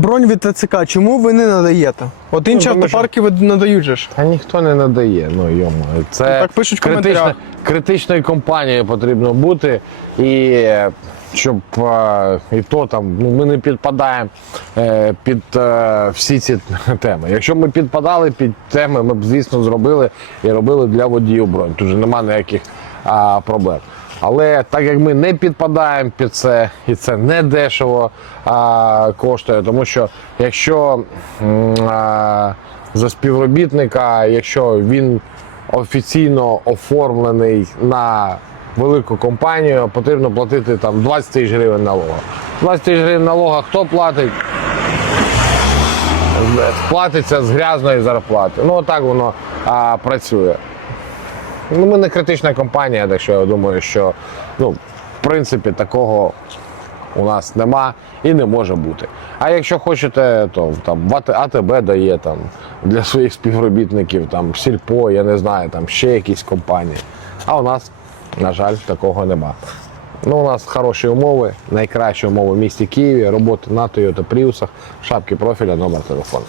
бронь від ТЦК, чому ви не надаєте? От інші Ну, тому що- автопарки ви надають же ж. Та ніхто не надає, ну йомо. Це Ну, так пишуть в критична, коментарях. критичною компанією потрібно бути. І е, щоб е, і то там ну, ми не підпадаємо е, під е, всі ці теми. Якщо б ми підпадали під теми, ми б, звісно, зробили і робили для водіїв бронь. Тут же немає ніяких а, проблем. Але так як ми не підпадаємо під це, і це не дешево а, коштує, тому що якщо а, за співробітника, якщо він офіційно оформлений на велику компанію, потрібно платити там 20 тисяч гривень налога. 20 тисяч гривень налога хто платить? Платиться з грязної зарплати. Ну, отак воно а, працює. Ну, ми не критична компанія, так що я думаю, що ну, в принципі такого у нас нема і не може бути. А якщо хочете, то там АТБ дає там для своїх співробітників, там Сільпо, я не знаю, там ще якісь компанії. А у нас, на жаль, такого нема. Ну, у нас хороші умови, найкращі умови в місті Києві, роботи на Toyota Prius, шапки профіля, номер телефону.